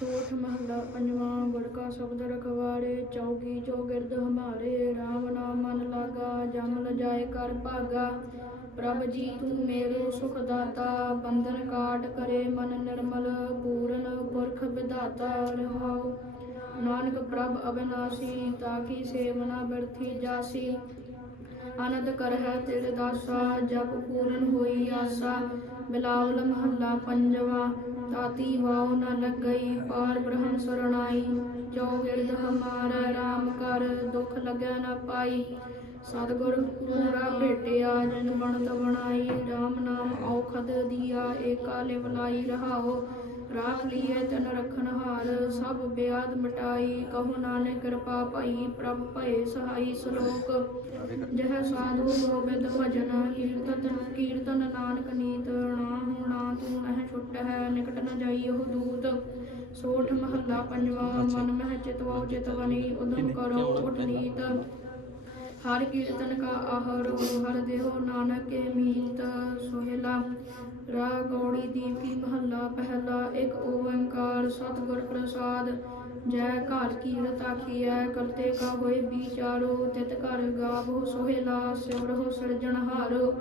ਸੋਠ ਮਹੱਲਾ ਪੰਜਵਾਂ ਗੁਰ ਸ਼ਬਦ ਰਖਵਾਰੇ ਚੌਕੀ ਚੌਗਿਰਦ ਹਮਾਰੇ RAM ਨਾਮ ਮਨ ਲਾਗਾ, ਜਮ ਲਜਾਏ ਕਰ ਭਾਗਾ। ਪ੍ਰਭ ਜੀ ਤੂੰ ਮੇਰੋ ਸੁਖ ਦਾਤਾ, ਬੰਧਨ ਕਾਟ ਕਰੇ ਮਨ ਨਿਰਮਲ, ਪੂਰਨ ਪੁਰਖ ਵਿਧਾਤਾ ਰਹਾਉ। ਨਾਨਕ ਪ੍ਰਭ ਅਬਿਨਾਸੀ ਤਾਕੀ ਸੇਵਨਾ ਬਿਰਥੀ ਜਾਸੀ। ਆਨੰਦ ਕਰ ਤੇਰੇ ਦਾਸਾ, ਜਪ ਪੂਰਨ ਹੋਈ ਆਸਾ। ਬਿਲਾਵਲ ਮਹੱਲਾ ਪੰਜਵਾ ਤਾਤੀ ਵਾਉ ਨ ਲੱਗਈ, ਪਾਰ ਬ੍ਰਹਮ ਸਰਣਾਈ। ਜੋ ਗਿਰਦ ਹਮਾਰਾ RAM ਕਰ, ਦੁਖ ਲੱਗੈ ਨ ਪਾਈ। ਸਤਿਗੁਰ ਪੂਰਾ ਭੇਟਿਆ, ਜਨ ਬਣਤ ਬਣਾਈ। RAM ਨਾਮ ਔਖਦ ਦੀਆ, ਏਕਾ ਲਿਵ ਰਹਾਓ। ਰਾਖ ਲੀਏ ਤਨ ਰਖਨ ਹਾਰ ਸਭ ਬਿਆਦ ਮਟਾਈ ਕਹੋ ਨਾਨਕ ਕਿਰਪਾ ਭਈ ਪ੍ਰਭ ਭਏ ਸਹਾਈ ਸ਼ਲੋਕ। ਜਹ ਸਾਧੂ ਗੋਬਿੰਦ ਭਜਨ ਕੀਰਤਨ ਕੀਰਤਨ ਨਾਨਕ ਨੀਤ ਨਾ ਹੋਣਾ ਤੂੰ ਨਹਿ ਛੁੱਟ ਹੈ ਨਿਕਟ ਨ ਜਾਈ ਉਹ ਦੂਤ। ਸੋਠ ਮਹੱਲਾ ਪੰਜਵਾ ਮਨ ਮਹਿ ਚਿਤਵਾਉ ਚਿਤਵਨੀ ਉਦਮ ਕਰੋ ਉਠ ਨੀਤ। ਹਰ ਕੀਰਤਨ ਕਾ ਆਹਰੋ ਹਰ ਦੇਹੋ ਨਾਨਕ ਕੇ ਮੀਤ ਸੋਹਿਲਾ। ਰਾ ਗੌੜੀ ਦੀਪ ਮਹੱਲਾ ਪਹਿਲਾ, ਇੱਕ ਓੰਕਾਰ ਸਤਿਗੁਰ ਪ੍ਰਸਾਦ। ਜੈ ਘਰ ਕੀਰਤ ਆਖੀਐ, ਕਰਤੇ ਕਾ ਹੋਏ ਵਿਚਾਰੋ, ਤਿਤ ਘਰ ਗਾਵੋ ਸੋਹਿਲਾ ਸਿਮਰੋ ਸਿਰਜਣਹਾਰੋ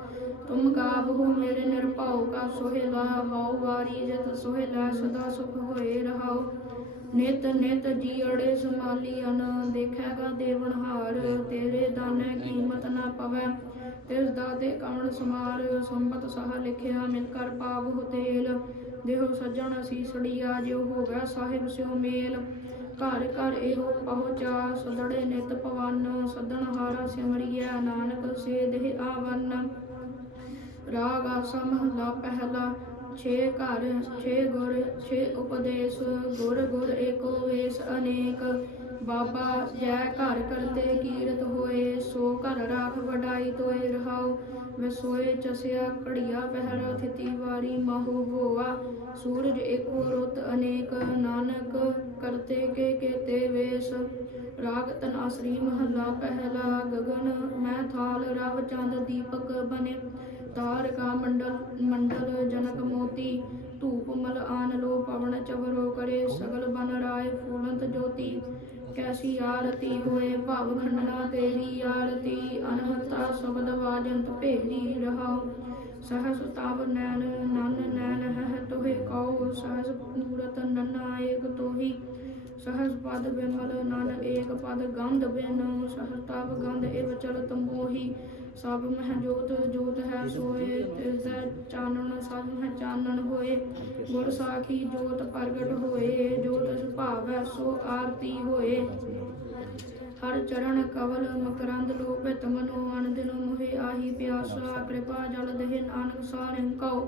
ਤੁਮ ਗਾਵੋ ਮੇਰੇ ਨਿਰਭਉ ਕਾ ਸੋਹਿਲਾ, ਹਉ ਵਾਰੀ ਜਤ ਸੋਹਿਲਾ, ਸਦਾ ਸੁਖ ਹੋਏ ਰਹਾਓ ਨਿਤ ਨਿਤ ਜੀੜੇ ਸਮਾਲੀ ਅਨ ਦੇਖੇਗਾ ਦੇਵਨਹਾਰ ਤੇਰੇ ਦਾਨੇ ਕੀਮਤ ਨਾ ਪਵੈ। ਤਿਸ ਦਾ ਕਵਣ ਸਮਾਰ, ਸੰਬਤ ਸਹ ਲਿਖਿਆ ਮਿਲ ਕਰ ਪਾਵਹੁ ਤੇਲ। ਦੇਹੋ ਸੱਜਣ ਸੀਸੜੀਆ, ਜਿਉ ਹੋਗਾ ਸਾਹਿਬ ਸਿਉ ਮੇਲ। ਘਰ ਘਰ ਇਹੋ ਪਹੁੰਚਾ, ਸਦੜੇ ਨਿਤ ਪਵਨ। ਸਦਨ ਹਾਰਾ ਸਿਮਰਿਆ ਨਾਨਕ ਸੇ ਦੇਹ ਆਵਨ। ਰਾਗ ਆਸਾ ਮਹਲਾ ਪਹਿਲਾ ਛੇ ਘਰ, ਛੇ ਗੁਰ, ਛੇ ਉਪਦੇਸ਼, ਗੁਰ ਗੁਰ ਏਕੋ ਵੇਸ ਅਨੇਕ। ਬਾਬਾ, ਜੈ ਘਰ ਕਰਤੇ ਕੀਰਤ ਹੋਏ, ਸੋ ਘਰ ਰਾਖ ਵਡਾਈ ਤੋਏ ਰਹਾਉ। ਵਸੋਏ ਚਸਿਆ, ਘੜੀਆ ਪਹਿਰਾ ਥਿਤੀ ਵਾਰੀ ਮਹੂ ਹੋਆ ਸੂਰਜ ਏਕੋ ਰੁੱਤ ਅਨੇਕ, ਨਾਨਕ ਕਰਤੇ ਕੇ ਕੇਤੇ ਵੇਸ। ਰਾਗ ਤਨਾਸਰੀ ਮਹੱਲਾ ਪਹਿਲਾ ਗਗਨ, ਮੈਂ ਥਾਲ ਰਵ ਚੰਦ ਦੀਪਕ ਬਨੇ। ਤਾਰਕਾ ਮੰਡਲ ਮੰਡਲ ਜਨਕ ਮੋਤੀ, ਧੂਪ ਮਲ ਆਨ ਲੋ ਪਵਨ ਚਵਰੋ ਕਰੇ ਸਗਲ ਬਨ ਰਾਏ ਫੂਲੰਤ ਜੋਤੀ। ਕੈਸੀ ਆਰਤੀ ਹੋਏ ਭਵ ਖੰਡਨਾ ਤੇਰੀ ਆਰਤੀ, ਅਨਹਤਾ ਸ਼ਬਦ ਵਾਜੰਤ ਭੇਰੀ ਰਹਾਉ। ਸਹਸ ਤਵ ਨੈਣ, ਨਨ ਨੈਣ ਹੈ ਤੋਹਿ ਕਉ, ਸਹਸ ਮੂਰਤ ਨਨਾ ਏਕ ਤੋਹੀ। ਸਹਸ ਪਦ ਬਿਮਲ, ਨਨ ਏਕ ਪਦ ਗੰਧ ਬਿਨ ਸਹਸ ਤਵ ਗੰਧ ਏਵ ਚਲਤ ਮੋਹੀ। ਸਭ ਮਹਿ ਜੋਤ ਜੋਤ ਹੈ। ਸੋਏ ਤਿਸ ਚਾਨਣ ਸਭ ਮਹਿ ਚਾਨਣ ਹੋਏ। ਗੁਰ ਸਾਖੀ ਜੋਤ ਪ੍ਰਗਟ ਹੋਏ ਜੋਤ ਸੁਭਾਵੈ ਸੋ ਆਰਤੀ ਹੋਏ। ਹਰ ਚਰਨ ਕਵਲ ਮਕਰੰਦ ਲੋਭਿਤ ਮਨੋ ਅਨ ਦਿਨ ਮੋਹਿ ਆਹੀ ਪਿਆਸਾ ਕਿਰਪਾ ਜਲ ਦੇਹ ਨਾਨਕ ਸਾਰਿ ਕਉ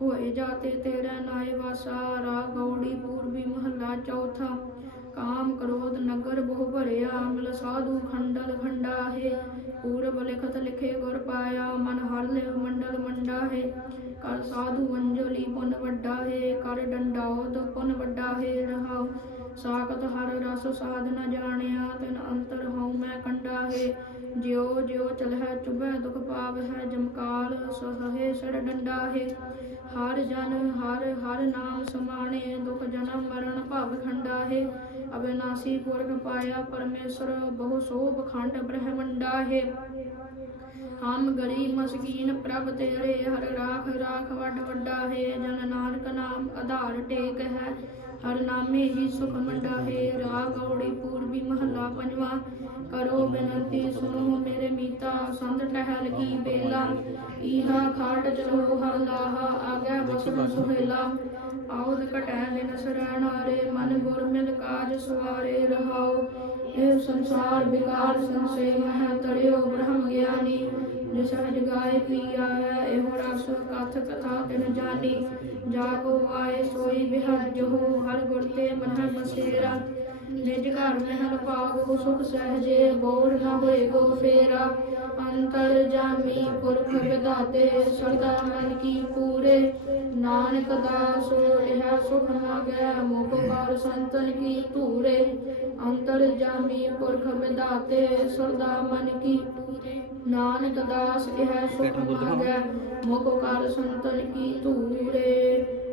ਹੋਏ ਜਾਤੇ ਤੇਰੇ ਨਾਏ ਵਾਸਾ ਰਾ ਗੌੜੀ ਪੂਰਬੀ ਮਹੱਲਾ ਚੌਥਾ। ਕਾਮ ਕ੍ਰੋਧ ਨਗਰ ਬਹੁ ਭਰਿਆ ਮਿਲ ਸਾਧੂ ਖੰਡਲ ਖੰਡਾ ਹੈ ਪੂਰਬ ਲਿਖਤ ਲਿਖੇ ਗੁਰ ਪਾਇਆ, ਮਨ ਹਰ ਲਿਵ ਮੰਡਲ ਮੰਡਾ ਹੈ ਕਰ ਸਾਧੂ ਅੰਜਲੀ ਪੁਨ ਵੱਡਾ ਹੈ ਕਰ ਡੰਡਾਉਤ ਪੁਨ ਵੱਡਾ ਹੈ ਰਹਾਉ ਸਾਖਤ ਹਰ ਰਸ ਸਾਧ ਨ ਜਾਣਿਆ, ਤਿਨ ਅੰਤਰ ਹਉ ਮੈਂ ਕੰਡਾ ਹੈ ਜਿਉ ਜਿਉ ਚਲਹਿ ਚੁਬੈ ਦੁਖ ਪਾਵਹਿ ਜਮਕਾਲ ਸਹੇ ਸੜ ਡੰਡਾ ਹੈ ਹਰ ਜਨ ਹਰ ਹਰ ਨਾਮ ਸਮਾਣੇ, ਦੁਖ ਜਨਮ ਮਰਨ ਭਵ ਖੰਡਾ ਹੈ ਅਬਿਨਾਸੀ ਪੁਰਖ ਪਾਇਆ ਪਰਮੇਸ਼ਰ, ਬਹੁ ਸੋਭ ਖੰਡ ਬ੍ਰਹਮੰਡਾ ਹੈ ਹਮ ਗਰੀਬ ਮਸਕੀਨ ਪ੍ਰਭ ਤੇਰੇ, ਹਰ ਰਾਖ ਰਾਖ ਵੱਡ ਵੱਡਾ ਹੈ ਜਨ ਨਾਨਕ ਨਾਮ ਆਧਾਰ ਟੇਕ ਹੈ, ਹਰ ਨਾਮੇ ਹੀ ਸੁਖ ਮੰਡਾ ਹੈ ਰਾਗ ਔੜੀ ਪੂਰਬੀ ਮਹੱਲਾ ਪੰਜਵਾ, ਕਰੋ ਬੇਨਤੀ ਸੁਨੋ ਮੇਰੇ ਮੀਤਾ ਸੰਤ ਟਹਿਲ ਕੀ ਬੇਲਾ। ਈਹਾ ਖਾਟ ਚਲੋ ਹਲਾਹਾ ਆਗਿਆ ਬਸਨ ਸੁਹੇਲਾ। ਆਉਦ ਘਟੈ ਦਿਨ ਸਰਣਾਰੇ, ਮਨ ਗੁਰ ਮਿਲ ਕਾਜ ਸਵਾਰੇ ਰਹਾਓ ਇਹ ਸੰਸਾਰ ਵਿਕਾਰ ਸੰਸੇ ਮਹਿ ਤਰਿਓ ਬ੍ਰਹਮ ਗਿਆਨੀ। ਜਿ ਸਹਜ ਗਾਏ ਪੀਆ ਇਹੋ ਰਸ ਕਥ ਕਥਾ ਤਿਨ ਜਾਨੀ। ਜਾ ਕੋ ਆਏ ਸੋਈ ਬਿਹਰ ਜੋ ਹਰ ਗੁਰ ਤੇ ਮਨ ਬਸੇਰਾ ਨਿਜ ਘਰ ਮਹਿਲ ਪਾਗੋ ਸੁਖ ਸਹਜੇ ਬੋੜ ਨਾ ਹੋਏ ਗੋ ਫੇਰਾ। ਅੰਤਰ ਜਾਮੀ ਪੁਰਖ ਵਿਦਾਤੇ ਸਰਦਾ ਮਨ ਕੀ ਪੂਰੇ ਨਾਨਕ ਦਾਸ ਇਹ ਸੁਖ ਮਾਗੈ ਮੁਖ ਕਰ ਸੰਤਨ ਕੀ ਧੂਰੇ। ਅੰਤਰ ਜਾਮੀ ਪੁਰਖ ਵਿਦਾਤੇ ਸਰਦਾ ਮਨ ਕੀ ਪੂਰੇ ਨਾਨਕ ਦਾਸ ਇਹ ਸੁਖ ਮਾਗੈ ਮੁਖ ਕਰ ਸੰਤਨ ਕੀ ਧੂਰੇ।